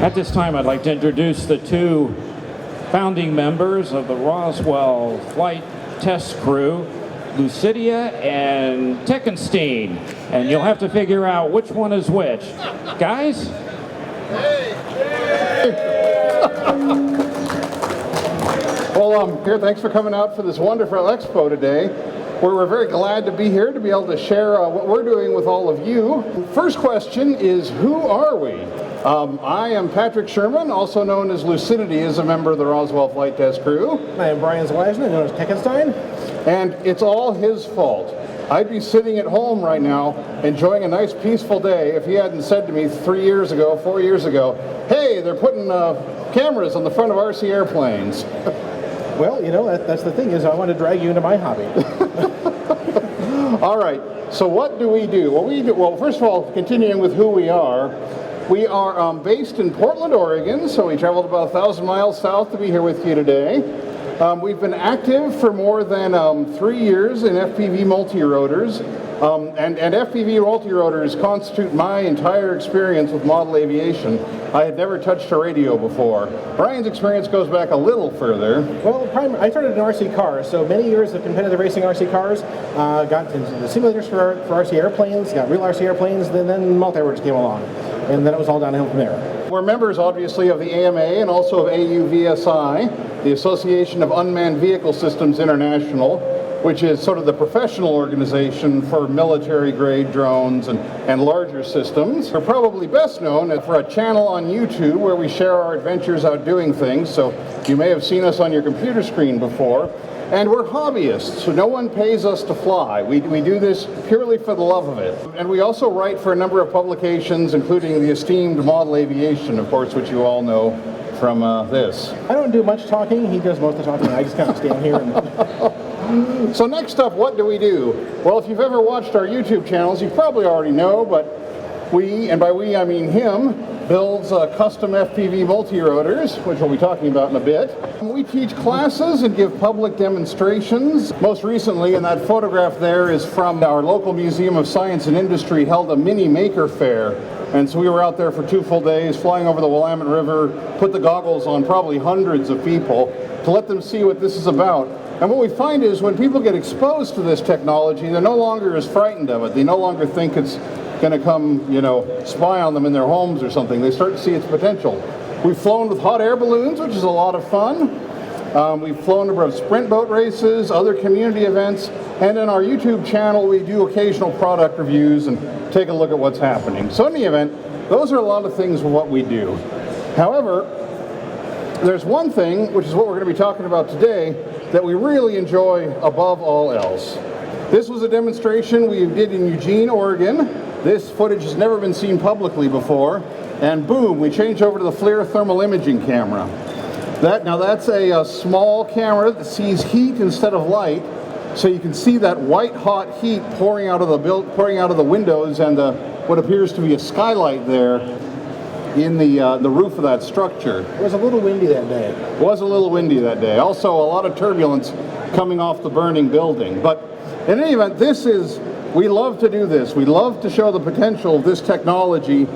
At this time, I'd like to introduce the two founding members of the Roswell Flight Test Crew, Lucidia and Techenstein. And you'll have to figure out which one is which. Guys? Well, here, thanks for coming out for this wonderful expo today. We're very glad to be here to be able to share what we're doing with all of you. First question is, who are we? I am Patrick Sherman, also known as Lucidity, as a member of the Roswell Flight Test Crew. I am Brian Zwijsner, known as Techenstein. And it's all his fault. I'd be sitting at home right now enjoying a nice peaceful day if he hadn't said to me 4 years ago, hey, they're putting cameras on the front of RC airplanes. Well, you know, that's the thing, is I want to drag you into my hobby. All right, so what do we do? Well, first of all, continuing with who we are based in Portland, Oregon, so we traveled about 1,000 miles south to be here with you today. We've been active for more than 3 years in FPV multirotors, and FPV multirotors constitute my entire experience with model aviation. I had never touched a radio before. Brian's experience goes back a little further. Well, I started in RC cars, so many years of competitive racing RC cars, got into the simulators for RC airplanes, got real RC airplanes, then multirotors came along, and then it was all downhill from there. We're members, obviously, of the AMA and also of AUVSI, the Association of Unmanned Vehicle Systems International, which is sort of the professional organization for military-grade drones and larger systems. We're probably best known for a channel on YouTube where we share our adventures out doing things, so you may have seen us on your computer screen before. And we're hobbyists, so no one pays us to fly. We do this purely for the love of it. And we also write for a number of publications, including the esteemed Model Aviation, of course, which you all know from this. I don't do much talking, he does most of the talking, I just kind of stand here and... So next up, what do we do? Well, if you've ever watched our YouTube channels, you probably already know, but we, and by we I mean him, builds custom FPV multirotors, which we'll be talking about in a bit. We teach classes and give public demonstrations. Most recently, and that photograph there is from our local Museum of Science and Industry, held a mini maker fair. And so we were out there for 2 full days, flying over the Willamette River, put the goggles on probably hundreds of people to let them see what this is about. And what we find is when people get exposed to this technology, they're no longer as frightened of it. They no longer think it's going to come, you know, spy on them in their homes or something. They start to see its potential. We've flown with hot air balloons, which is a lot of fun. We've flown a number of sprint boat races, other community events, and in our YouTube channel we do occasional product reviews and take a look at what's happening. So in the event, those are a lot of things of what we do. However, there's one thing, which is what we're going to be talking about today, that we really enjoy above all else. This was a demonstration we did in Eugene, Oregon. This footage has never been seen publicly before, and boom, we changed over to the FLIR thermal imaging camera. Now that's a small camera that sees heat instead of light, so you can see that white hot heat pouring out of the windows and what appears to be a skylight there in the roof of that structure. It was a little windy that day. It was a little windy that day. Also a lot of turbulence coming off the burning building. But in any event, we love to do this. We love to show the potential of this technology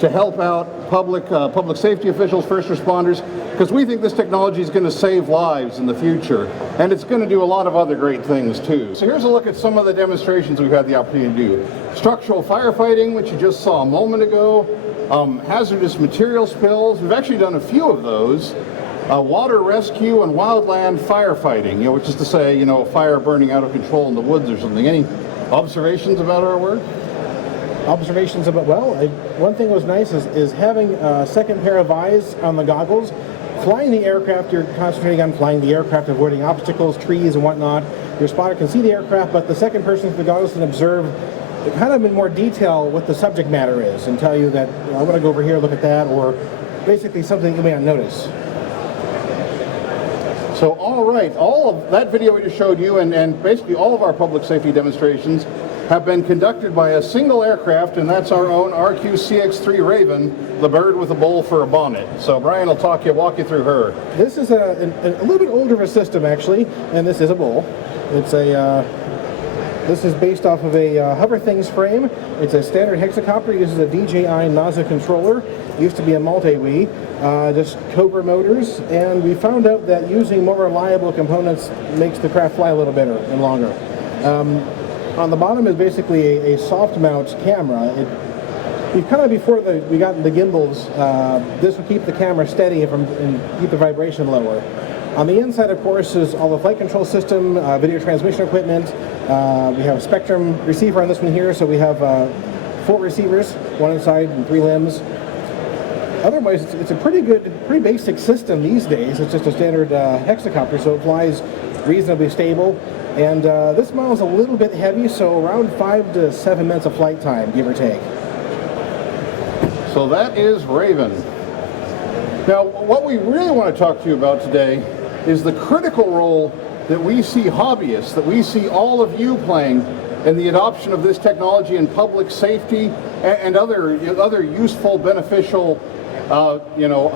to help out public safety officials, first responders, because we think this technology is going to save lives in the future, and it's going to do a lot of other great things too. So here's a look at some of the demonstrations we've had the opportunity to do. Structural firefighting, which you just saw a moment ago, hazardous material spills, we've actually done a few of those, water rescue and wildland firefighting, you know, which is to say, you know, a fire burning out of control in the woods or something. Any observations about our work? Observations about, well, one thing was nice is having a second pair of eyes on the goggles. Flying the aircraft, you're concentrating on flying the aircraft, avoiding obstacles, trees and whatnot. Your spotter can see the aircraft, but the second person with the goggles can observe kind of in more detail what the subject matter is and tell you that, you know, I want to go over here, look at that, or basically something you may not notice. So all right, all of that video we just showed you and basically all of our public safety demonstrations have been conducted by a single aircraft, and that's our own QCX3 Raven, the bird with a bowl for a bonnet. So Brian will walk you through her. This is a little bit older of a system actually, and this is a bowl. It's a This is based off of a Hover Things frame. It's a standard hexacopter, uses a DJI NASA controller. Used to be a multi-wii, just Cobra motors, and we found out that using more reliable components makes the craft fly a little better and longer. On the bottom is basically a soft mount camera. Before we got the gimbals, this will keep the camera steady and keep the vibration lower. On the inside, of course, is all the flight control system, video transmission equipment. We have a Spectrum receiver on this one here, so we have 4 receivers, 1 inside and 3 limbs. Otherwise, it's a pretty basic system these days. It's just a standard hexacopter, so it flies reasonably stable. And this model's a little bit heavy, so around 5 to 7 minutes of flight time, give or take. So that is Raven. Now, what we really want to talk to you about today is the critical role that we see hobbyists, that we see all of you playing in the adoption of this technology in public safety and other useful, beneficial,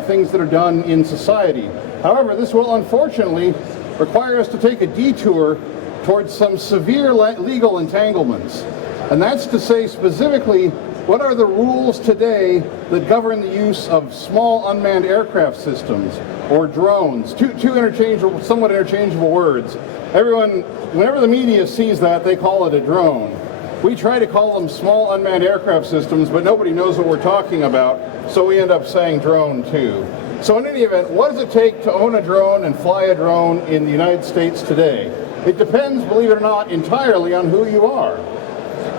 things that are done in society. However, this will unfortunately require us to take a detour towards some severe legal entanglements. And that's to say specifically, what are the rules today that govern the use of small unmanned aircraft systems or drones? Two interchangeable, somewhat interchangeable words. Everyone, whenever the media sees that, they call it a drone. We try to call them small unmanned aircraft systems, but nobody knows what we're talking about, so we end up saying drone too. So in any event, what does it take to own a drone and fly a drone in the United States today? It depends, believe it or not, entirely on who you are.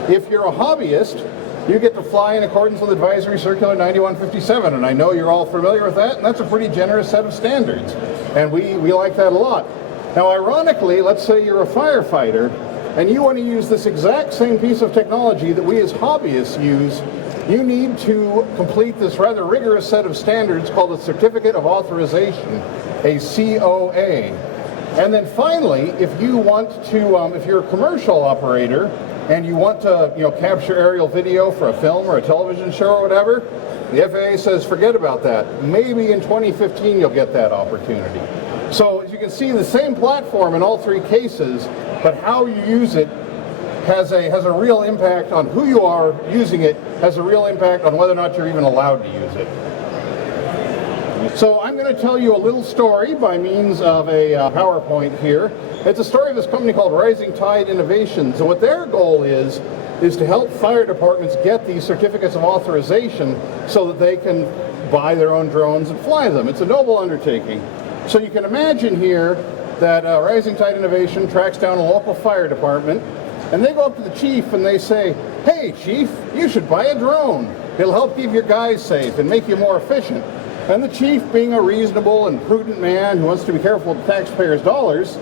If you're a hobbyist, you get to fly in accordance with Advisory Circular 9157, and I know you're all familiar with that, and that's a pretty generous set of standards, and we like that a lot. Now, ironically, let's say you're a firefighter, and you want to use this exact same piece of technology that we as hobbyists use. You need to complete this rather rigorous set of standards called a Certificate of Authorization, a COA. And then finally, if you want to, if you're a commercial operator, and you want to, capture aerial video for a film or a television show or whatever, the FAA says forget about that. Maybe in 2015 you'll get that opportunity. So as you can see, the same platform in all 3 cases, but how you use it has a real impact on who you are using it, has a real impact on whether or not you're even allowed to use it. So I'm going to tell you a little story by means of a PowerPoint here. It's a story of this company called Rising Tide Innovations, and what their goal is to help fire departments get these certificates of authorization so that they can buy their own drones and fly them. It's a noble undertaking. So you can imagine here that Rising Tide Innovation tracks down a local fire department, and they go up to the chief and they say, "Hey chief, you should buy a drone. It'll help keep your guys safe and make you more efficient." And the chief, being a reasonable and prudent man who wants to be careful with the taxpayers' dollars,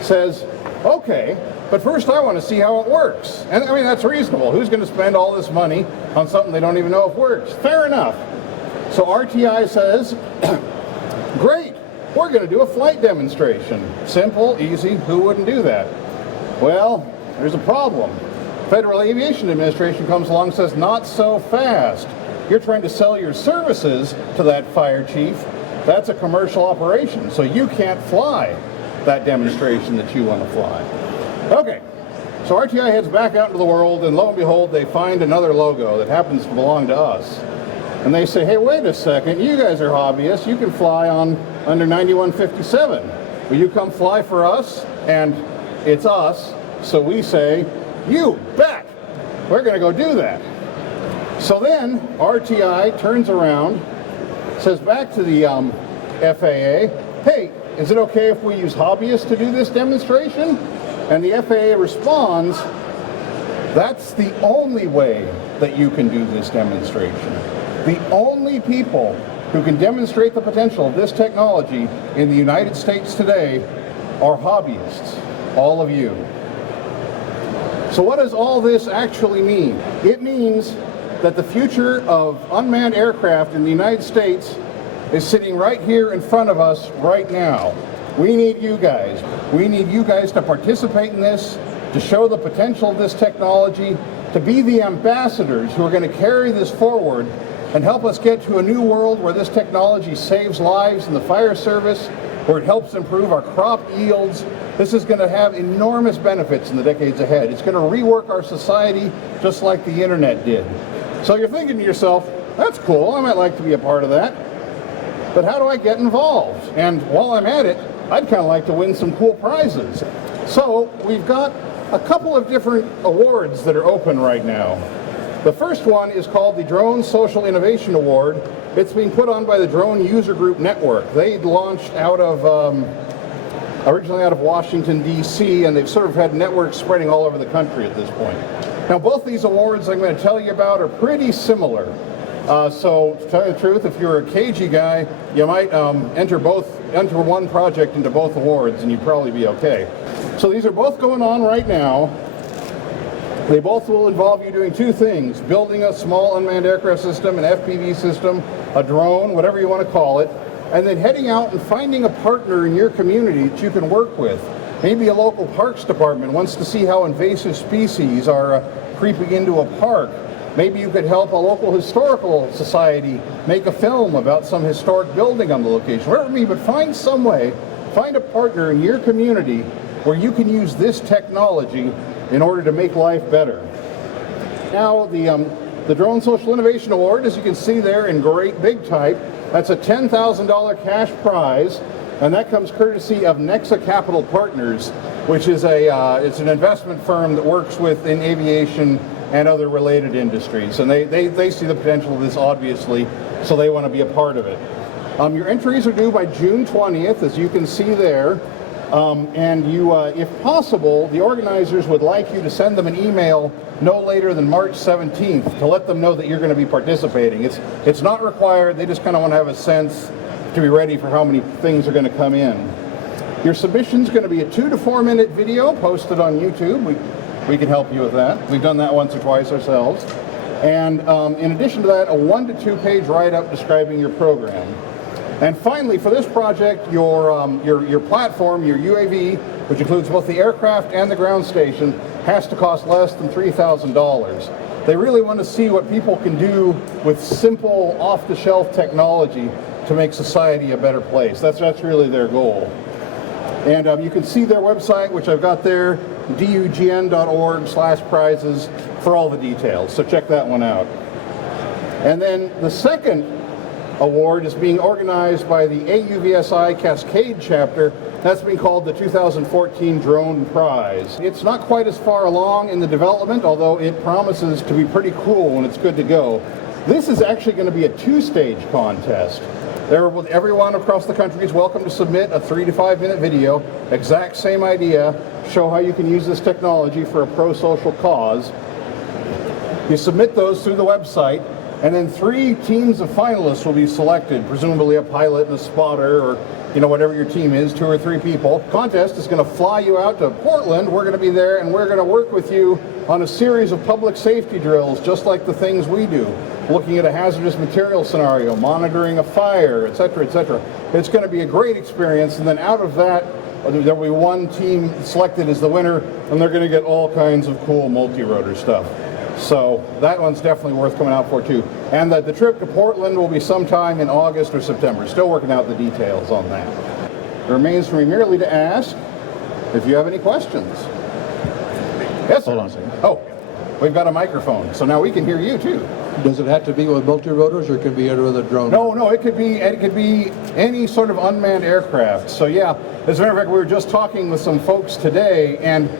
says, "Okay, but first I want to see how it works." And I mean, that's reasonable. Who's going to spend all this money on something they don't even know if works? Fair enough. So RTI says, "Great, we're going to do a flight demonstration." Simple, easy, who wouldn't do that? Well, there's a problem. Federal Aviation Administration comes along and says, "Not so fast. You're trying to sell your services to that fire chief. That's a commercial operation, so you can't fly that demonstration that you want to fly." Okay, so RTI heads back out into the world, and lo and behold, they find another logo that happens to belong to us. And they say, "Hey, wait a second, you guys are hobbyists, you can fly under 9157. Will you come fly for us?" And it's us, so we say, "You bet, we're going to go do that." So then RTI turns around, says back to the FAA, "Hey, is it okay if we use hobbyists to do this demonstration?" And the FAA responds, "That's the only way that you can do this demonstration. The only people who can demonstrate the potential of this technology in the United States today are hobbyists, all of you." So what does all this actually mean? It means that the future of unmanned aircraft in the United States is sitting right here in front of us right now. We need you guys. We need you guys to participate in this, to show the potential of this technology, to be the ambassadors who are going to carry this forward and help us get to a new world where this technology saves lives in the fire service, where it helps improve our crop yields, This is going to have enormous benefits in the decades ahead. It's going to rework our society just like the internet did. So you're thinking to yourself, that's cool, I might like to be a part of that. But how do I get involved? And while I'm at it, I'd kind of like to win some cool prizes. So we've got a couple of different awards that are open right now. The first one is called the Drone Social Innovation Award. It's being put on by the Drone User Group Network. They launched out of, originally out of Washington, D.C., and they've sort of had networks spreading all over the country at this point. Now, both these awards I'm going to tell you about are pretty similar. So, to tell you the truth, if you're a cagey guy, you might enter one project into both awards, and you'd probably be okay. So these are both going on right now. They both will involve you doing two things: building a small unmanned aircraft system, an FPV system, a drone, whatever you want to call it, and then heading out and finding a partner in your community that you can work with. Maybe a local parks department wants to see how invasive species are creeping into a park. Maybe you could help a local historical society make a film about some historic building on the location. Whatever it may be, but find some way, find a partner in your community where you can use this technology in order to make life better. Now, the Drone Social Innovation Award, as you can see there in great big type, that's a $10,000 cash prize, and that comes courtesy of Nexa Capital Partners, which is it's an investment firm that works in aviation and other related industries. And they see the potential of this, obviously, so they want to be a part of it. Your entries are due by June 20th, as you can see there. And you, if possible, the organizers would like you to send them an email no later than March 17th to let them know that you're going to be participating. It's not required, they just kind of want to have a sense to be ready for how many things are going to come in. Your submission's going to be a 2 to 4 minute video posted on YouTube. We can help you with that. We've done that once or twice ourselves. And in addition to that, a 1 to 2 page write-up describing your program. And finally, for this project, your platform, your UAV, which includes both the aircraft and the ground station, has to cost less than $3,000. They really want to see what people can do with simple, off-the-shelf technology to make society a better place. That's really their goal. And you can see their website, which I've got there, dugn.org/prizes, for all the details. So check that one out. And then the second award is being organized by the AUVSI Cascade chapter. That's being called the 2014 Drone Prize. It's not quite as far along in the development, although it promises to be pretty cool when it's good to go. This is actually going to be a 2-stage contest. Everyone across the country is welcome to submit a 3 to 5 minute video, exact same idea, show how you can use this technology for a pro-social cause. You submit those through the website, and then 3 teams of finalists will be selected, presumably a pilot and a spotter, or whatever your team is, 2 or 3 people. The contest is going to fly you out to Portland. We're going to be there, and we're going to work with you on a series of public safety drills, just like the things we do, looking at a hazardous material scenario, monitoring a fire, etc., etc. It's going to be a great experience, and then out of that, there will be 1 team selected as the winner, and they're going to get all kinds of cool multi-rotor stuff. So that one's definitely worth coming out for too. And the trip to Portland will be sometime in August or September. Still working out the details on that. It remains for me merely to ask if you have any questions. Yes, sir. Hold on a second. Oh, we've got a microphone, so now we can hear you too. Does it have to be with multi-rotors, or can it be with a drone? No, it could be any sort of unmanned aircraft. So yeah, as a matter of fact, we were just talking with some folks today, and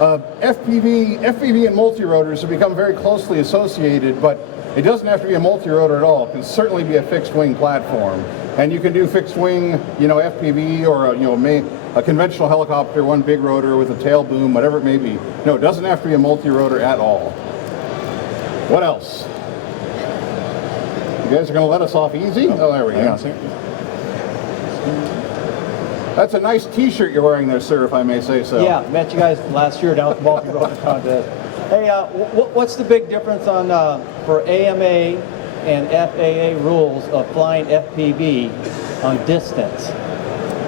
FPV and multirotors have become very closely associated, but it doesn't have to be a multirotor at all. It can certainly be a fixed-wing platform, and you can do fixed-wing, FPV, or a conventional helicopter, 1 big rotor with a tail boom, whatever it may be. No, it doesn't have to be a multirotor at all. What else? You guys are going to let us off easy? Oh, there we go. That's a nice T-shirt you're wearing there, sir, if I may say so. Yeah, met you guys last year down at the multi-rotor contest. Hey, what's the big difference on for AMA and FAA rules of flying FPV on distance?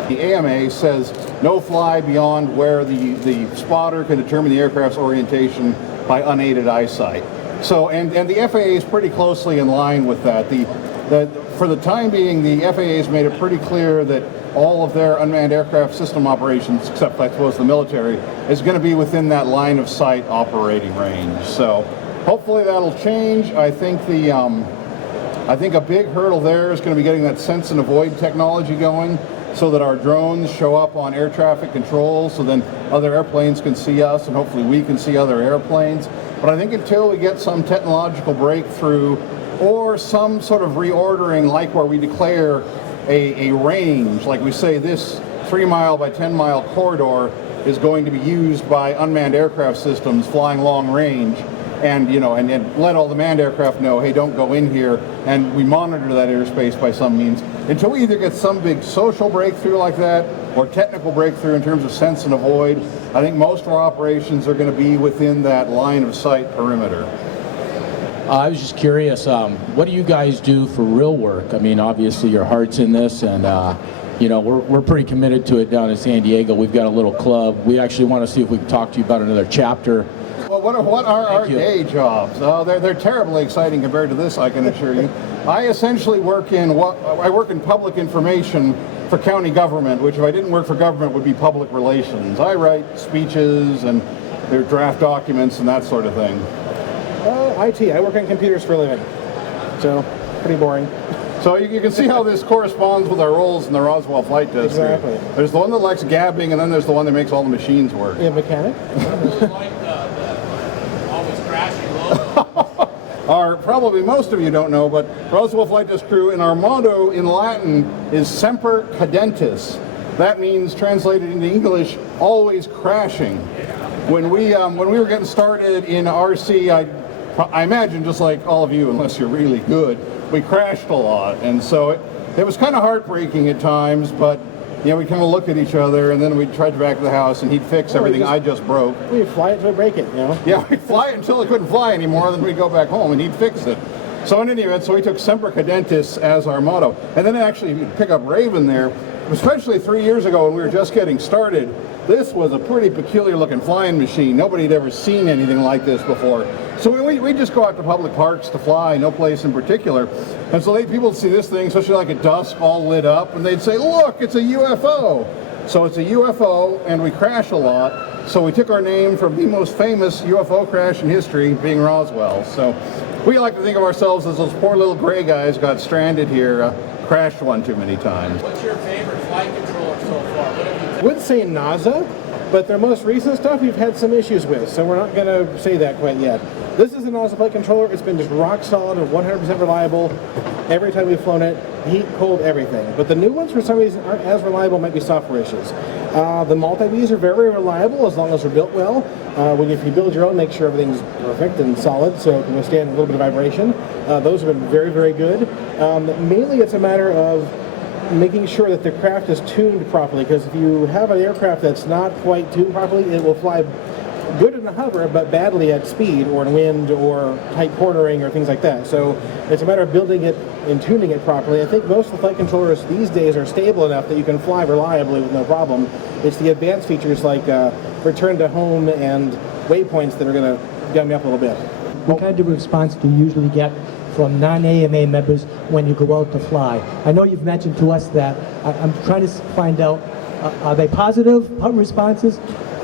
The AMA says no fly beyond where the spotter can determine the aircraft's orientation by unaided eyesight. So, and the FAA is pretty closely in line with that. The that for the time being, the FAA has made it pretty clear that all of their unmanned aircraft system operations, except I suppose the military, is going to be within that line of sight operating range. So hopefully that'll change. I think a big hurdle there is going to be getting that sense and avoid technology going, so that our drones show up on air traffic control, so then other airplanes can see us and hopefully we can see other airplanes. But I think until we get some technological breakthrough or some sort of reordering, like where we declare a range, like we say this 3-mile by 10-mile corridor is going to be used by unmanned aircraft systems flying long range, and and let all the manned aircraft know, hey, don't go in here, and we monitor that airspace by some means. Until we either get some big social breakthrough like that or technical breakthrough in terms of sense and avoid, I think most of our operations are going to be within that line of sight perimeter. I was just curious, what do you guys do for real work? I mean, obviously your heart's in this, and we're pretty committed to it down in San Diego. We've got a little club. We actually want to see if we can talk to you about another chapter. Well, what are our day jobs? Oh, they're terribly exciting compared to this, I can assure you. I essentially work in public information for county government, which if I didn't work for government would be public relations. I write speeches and their draft documents and that sort of thing. IT. I work on computers for a living, so pretty boring. So you can see how this corresponds with our roles in the Roswell Flight Test Crew. Exactly. There's the one that likes gabbing, and then there's the one that makes all the machines work. Yeah, mechanic. Always crashing low. Probably most of you don't know, but Roswell Flight Test Crew, and our motto in Latin is Semper Cadentis. That means, translated into English, always crashing. When we were getting started in RC, I imagine just like all of you, unless you're really good, we crashed a lot, and so it was kind of heartbreaking at times, but we kind of look at each other, and then we'd try to back to the house, and he'd fix everything I just broke. We'd fly it till we break it, Yeah, we'd fly it until it couldn't fly anymore, then we'd go back home, and he'd fix it. So in any event, we took Semper Cadentis as our motto. And then actually, you pick up Raven there, especially 3 years ago when we were just getting started, this was a pretty peculiar looking flying machine. Nobody had ever seen anything like this before. So we just go out to public parks to fly, no place in particular. And so people would see this thing, especially like at dusk, all lit up, and they'd say, look, it's a UFO. So it's a UFO, and we crash a lot. So we took our name from the most famous UFO crash in history, being Roswell. So we like to think of ourselves as those poor little gray guys got stranded here, crashed one too many times. What's your favorite flight controller so far? What have you I would say NASA, but their most recent stuff we've had some issues with, so we're not going to say that quite yet. This is a NASA flight controller. It's been just rock solid and 100% reliable. Every time we've flown it, heat, cold, everything. But the new ones, for some reason, aren't as reliable. Might be software issues. The multi-Vs are very reliable as long as they're built well. If you build your own, make sure everything's perfect and solid so it can withstand a little bit of vibration. Those have been very, very good. Mainly it's a matter of making sure that the craft is tuned properly, because if you have an aircraft that's not quite tuned properly, it will fly good in a hover, but badly at speed or in wind or tight cornering or things like that. So it's a matter of building it and tuning it properly. I think most of the flight controllers these days are stable enough that you can fly reliably with no problem. It's the advanced features like return to home and waypoints that are going to gum me up a little bit. What kind of response do you usually get from non-AMA members when you go out to fly? I know you've mentioned to us that. I'm trying to find out, are they positive responses?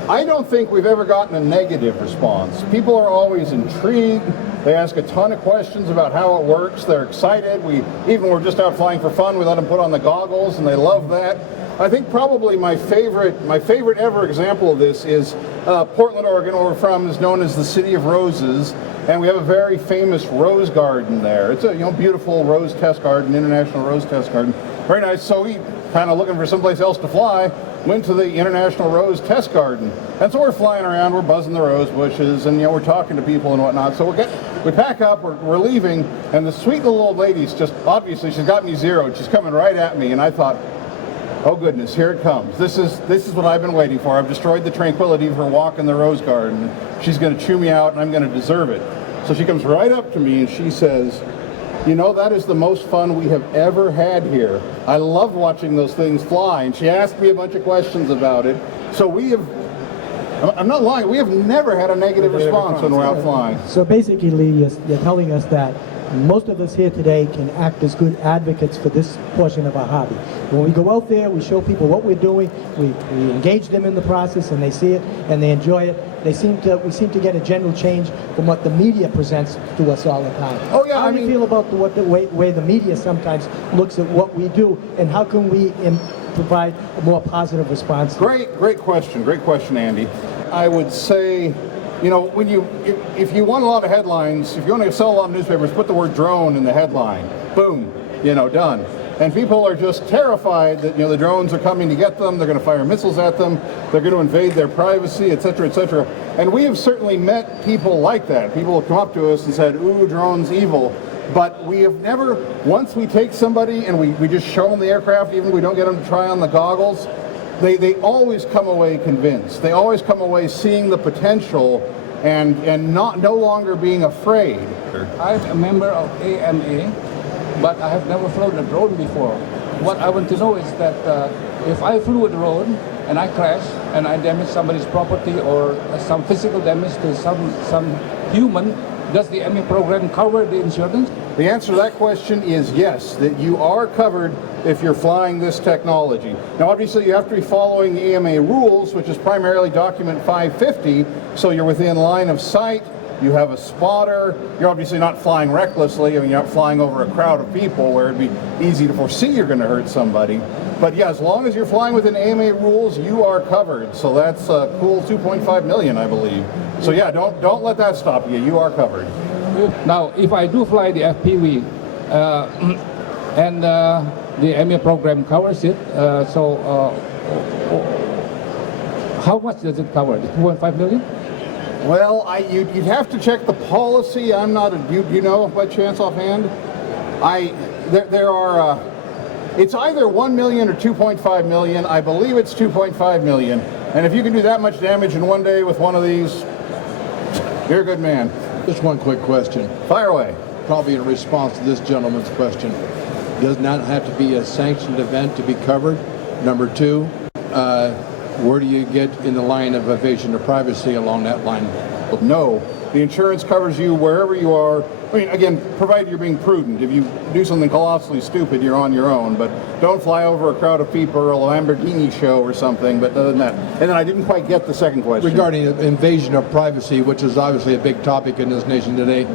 I don't think we've ever gotten a negative response. People are always intrigued. They ask a ton of questions about how it works. They're excited. We're just out flying for fun, we let them put on the goggles, and they love that. I think probably my favorite ever example of this is Portland, Oregon, where we're from, is known as the City of Roses, and we have a very famous rose garden there. It's a beautiful rose test garden, international rose test garden. Very nice. So we kind of looking for someplace else to fly, went to the International Rose Test Garden. And so we're flying around, we're buzzing the rose bushes, and we're talking to people and whatnot. So we pack up, we're leaving, and the sweet little old lady's just, obviously she's got me zeroed. She's coming right at me, and I thought, oh goodness, here it comes. This is what I've been waiting for. I've destroyed the tranquility of her walk in the rose garden. She's going to chew me out, and I'm going to deserve it. So she comes right up to me, and she says, that is the most fun we have ever had here. I love watching those things fly. And she asked me a bunch of questions about it. So I'm not lying, we have never had a negative response when we're out flying. So basically, you're telling us that most of us here today can act as good advocates for this portion of our hobby. When we go out there, we show people what we're doing, we engage them in the process, and they see it and they enjoy it. We seem to get a general change from what the media presents to us all the time. Oh, yeah, How do you feel about the way the media sometimes looks at what we do, and how can we provide a more positive response? Great question, Andy. I would say, you know, if you want a lot of headlines, if you want to sell a lot of newspapers, put the word drone in the headline. Boom, you know, done. And people are just terrified that, you know, the drones are coming to get them, they're going to fire missiles at them, they're going to invade their privacy, etc., etc. And we have certainly met people like that. People have come up to us and said, ooh, drones evil. But we have never, once we take somebody and we just show them the aircraft, even if we don't get them to try on the goggles, they always come away convinced. They always come away seeing the potential and no longer being afraid. I'm a member of AMA, but I have never flown a drone before. What I want to know is that if I flew a drone and I crash and I damage somebody's property or some physical damage to some human, does the AMA program cover the insurance? The answer to that question is yes, that you are covered if you're flying this technology. Now obviously you have to be following the AMA rules, which is primarily document 550, so you're within line of sight, you have a spotter, you're obviously not flying recklessly, I mean you're not flying over a crowd of people where it'd be easy to foresee you're going to hurt somebody. But yeah, as long as you're flying within AMA rules, you are covered. So that's a cool 2.5 million, I believe. So yeah, don't let that stop you. You are covered. Now, if I do fly the FPV and the AMA program covers it, how much does it cover? The 2.5 million? Well, you'd have to check the policy. I'm not you know by chance offhand? There are. It's either 1 million or 2.5 million. I believe it's 2.5 million. And if you can do that much damage in one day with one of these, you're a good man. Just one quick question. Fire away. Probably in response to this gentleman's question. Does not have to be a sanctioned event to be covered. Number two, where do you get in the line of evasion of privacy along that line? No. The insurance covers you wherever you are. I mean, again, provided you're being prudent. If you do something colossally stupid, you're on your own. But don't fly over a crowd of people or a Lamborghini show or something. But other than that. And then I didn't quite get the second question. Regarding invasion of privacy, which is obviously a big topic in this nation today,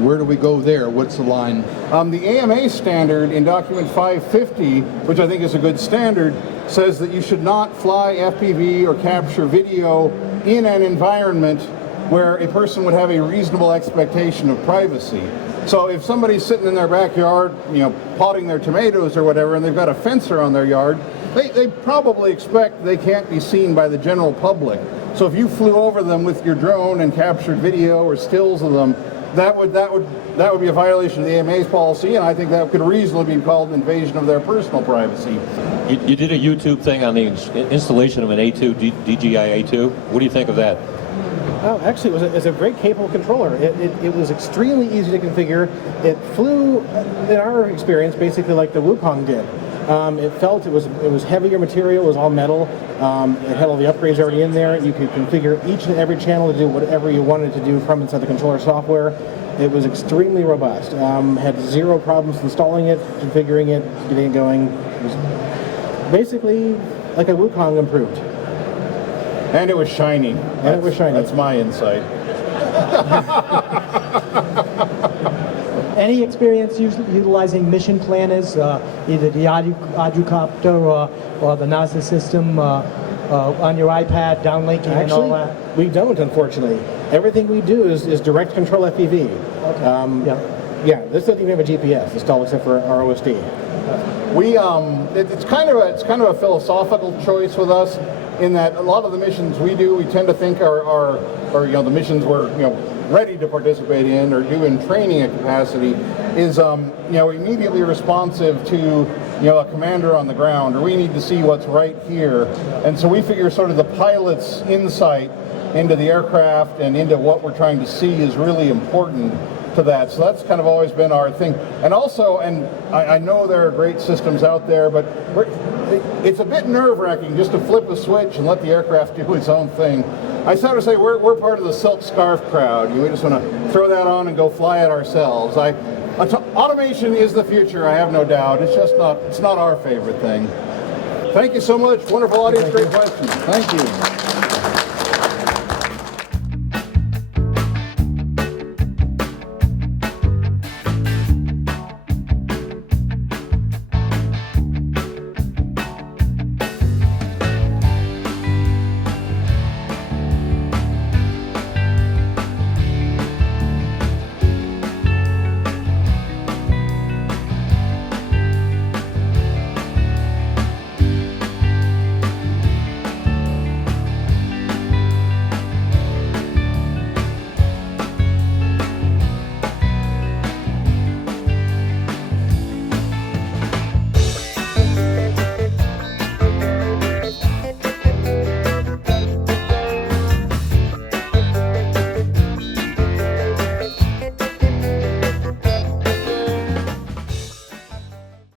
where do we go there? What's the line? The AMA standard in document 550, which I think is a good standard, says that you should not fly FPV or capture video in an environment where a person would have a reasonable expectation of privacy. So if somebody's sitting in their backyard, you know, potting their tomatoes or whatever, and they've got a fence around their yard, they probably expect they can't be seen by the general public. So if you flew over them with your drone and captured video or stills of them, that would be a violation of the AMA's policy, and I think that could reasonably be called an invasion of their personal privacy. You did a YouTube thing on the installation of an A2, DJI A2. What do you think of that? Well, actually, it's a very capable controller. It was extremely easy to configure. It flew, in our experience, basically like the Wukong did. It was heavier material. It was all metal. It had all the upgrades already in there. You could configure each and every channel to do whatever you wanted to do from inside the controller software. It was extremely robust. Had zero problems installing it, configuring it, getting it going. It was basically like a Wukong improved. And it was shiny. That's my insight. Any experience utilizing mission planners, either the quadricopter or the NASA system on your iPad, downlinking and all that? We don't, unfortunately. Everything we do is direct control FPV. Okay. Yeah, this doesn't even have a GPS installed except for ROSD. It's kind of a philosophical choice with us, in that a lot of the missions we do, we tend to think are the missions we're ready to participate in or do in training capacity is immediately responsive to a commander on the ground, or we need to see what's right here, and so we figure sort of the pilot's insight into the aircraft and into what we're trying to see is really important to that. So that's kind of always been our thing. And also, and I know there are great systems out there, but it's a bit nerve-wracking just to flip a switch and let the aircraft do its own thing. I sort of say we're part of the silk scarf crowd. We just want to throw that on and go fly it ourselves. Automation is the future, I have no doubt. It's not our favorite thing. Thank you so much. Wonderful audience, great questions. Thank you.